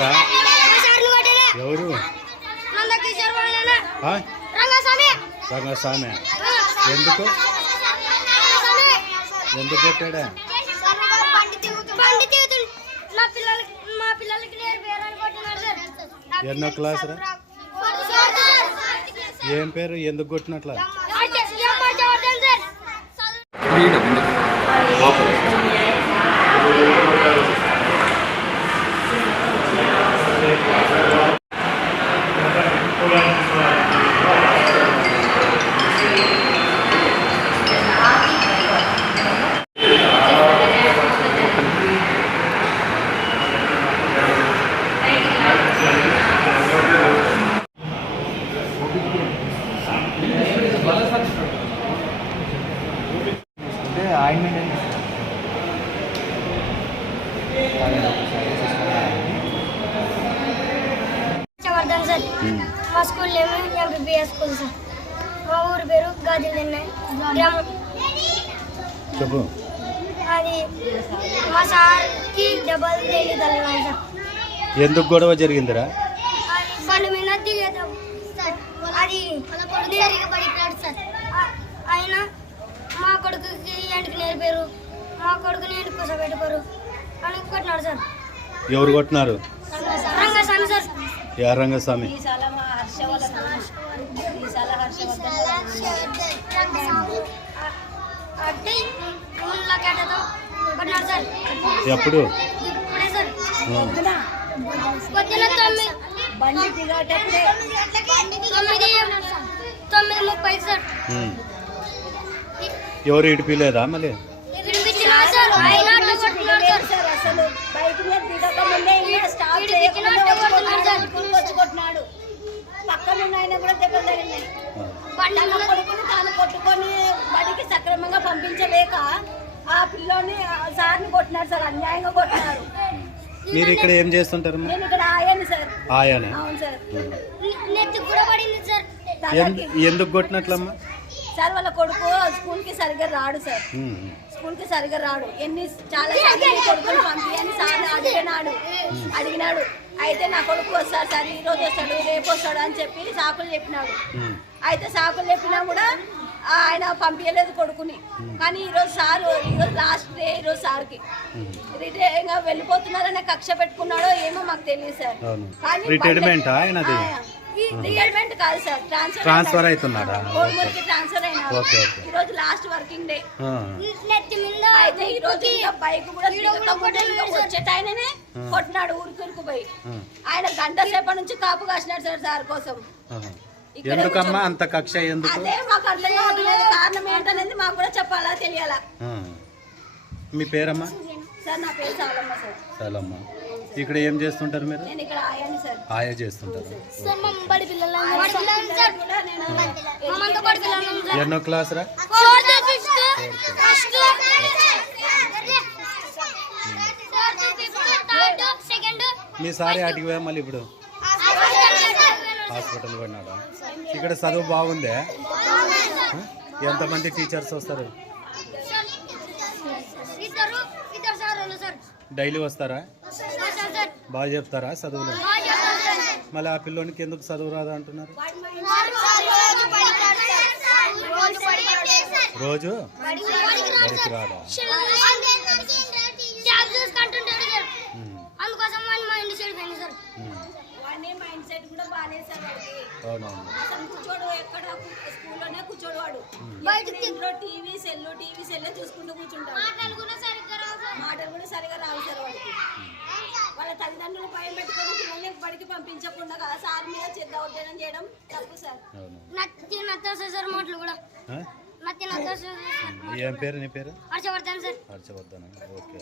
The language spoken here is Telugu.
కొట్టారా? ఎవరు? రంగస్వామి. ఎందుకు ఎందుకు కొట్టాడా? ఎన్నో క్లాస్ రా? ఏం పేరు? ఎందుకు కొట్టినట్లా? మా స్కూల్ ఏమో ఎంపీబీఎస్ స్కూల్ సార్. మా ఊరి పేరు గాజులెన్నె గ్రామం. అది మా సార్కి డబల్ తెలియదు సార్. ఎందుకు గొడవ జరిగిందిరా? బండి మీద దిగేద్దాం అది పడిపోయాడు సార్. ఆయన మా కొడుకుకి ఎండుకు నేర్పారు, మా కొడుకుని ఎండుకు కూర్చోబెట్టుకోరు అని కొట్టినాడు సార్. ఎవరు కొట్టినారు? రంగస్వామి సార్. యా రంగస్వామి? ఎప్పుడు? ఇప్పుడే సార్. పొద్దున 9:30 సార్. ఎవరు ఇడిపిలేదా మళ్ళీ? పక్కనున్న ఆయన కూడా దెబ్బలు తగిలినాయి. తన కొడుకుని తాను కొట్టుకొని బడికి సక్రమంగా పంపించలేక ఆ పిల్లోని సార్ని కొట్టినారు సార్. అన్యాయంగా కొట్టినారు. మీరు ఇక్కడ ఏం చేస్తుంటారు? నేను ఇక్కడ ఆయాని సార్. ఆయానే? అవును సార్. ఎందుకు కొట్టినట్లమ్మా? సార్ వాళ్ళ కొడుకు స్కూల్కి సరిగ్గా రాడు సార్. స్కూల్కి సరిగ్గా రాడు. చాలా కొడుకుని పంపించని సార్ అడిగినాడు. అయితే నా కొడుకు వస్తాడు సార్, ఈ రోజు వస్తాడు, రేపు వస్తాడు అని చెప్పి సాకులు చెప్పినాడు. అయితే సాకులు చెప్పినా కూడా ఆయన పంపించలేదు కొడుకుని. కానీ ఈరోజు లాస్ట్ డే ఈరోజు సార్కి రిటైర్గా వెళ్ళిపోతున్నారనే కక్ష పెట్టుకున్నాడో ఏమో మాకు తెలియదు సార్. కానీ రిటైర్మెంట్ కాదు సార్, ట్రాన్స్ఫర్ అవుతున్నాడా? కోడుమూరికి ట్రాన్స్ఫర్ అయినాడు. ఈ రోజు లాస్ట్ వర్కింగ్ డే. అయితే ఈ రోజు బైక్ కూడా వచ్చేటాయననే కొట్టినాడు. ఊరికి పోయి ఆయన గంట సేపటి నుంచి కాపు కాసినాడు సార్ సార్ కోసం. ఎందుకమ్మా అంత కక్ష? ఎందుకు? అదే మాకు అర్థం కావట్లేదు. కారణం ఏంటనేది మాకు కూడా చెప్పాలా, తెలియాలా. మీ పేరమ్మా? సార్ నా పేరు సాలమ్మ సార్. సాలమ్మ. ఇక్కడ ఏం చేస్తుంటారు మీరు? నేను ఇక్కడ ఆయాని సార్. ఆయా చేస్తుంటారు. ఎన్నో క్లాస్ రా? మీ సారీ ఆటికి పోయా మళ్ళీ ఇప్పుడు హాస్పిటల్ పడినాడా? ఇక్కడ చదువు బాగుందే? ఎంతమంది టీచర్స్ వస్తారు? డైలీ వస్తారా? బాగా చెప్తారా చదువులు? మళ్ళీ ఆ పిల్లోనికి ఎందుకు చదువు రాదా అంటున్నారు? రోజు బడికి రాదా? కూర్చోడు, ఎక్కడ స్కూల్లోనే కూర్చోడు వాడు. టీవీ సెల్ చూసుకుంటూ కూర్చుంటాడు. మాటలు కూడా సరిగా రావు సార్ వాడికి. వాళ్ళ తల్లిదండ్రులు భయం పెట్టుకొని పిల్లల్ని బడికి పంపించకుండా సార్ మీద దౌర్జన్యం చేయడం తప్పు సార్. ఏం పేరు నీ పేరు? హర్షవర్ధన్ సార్. హర్షవర్ధన్. ఓకే.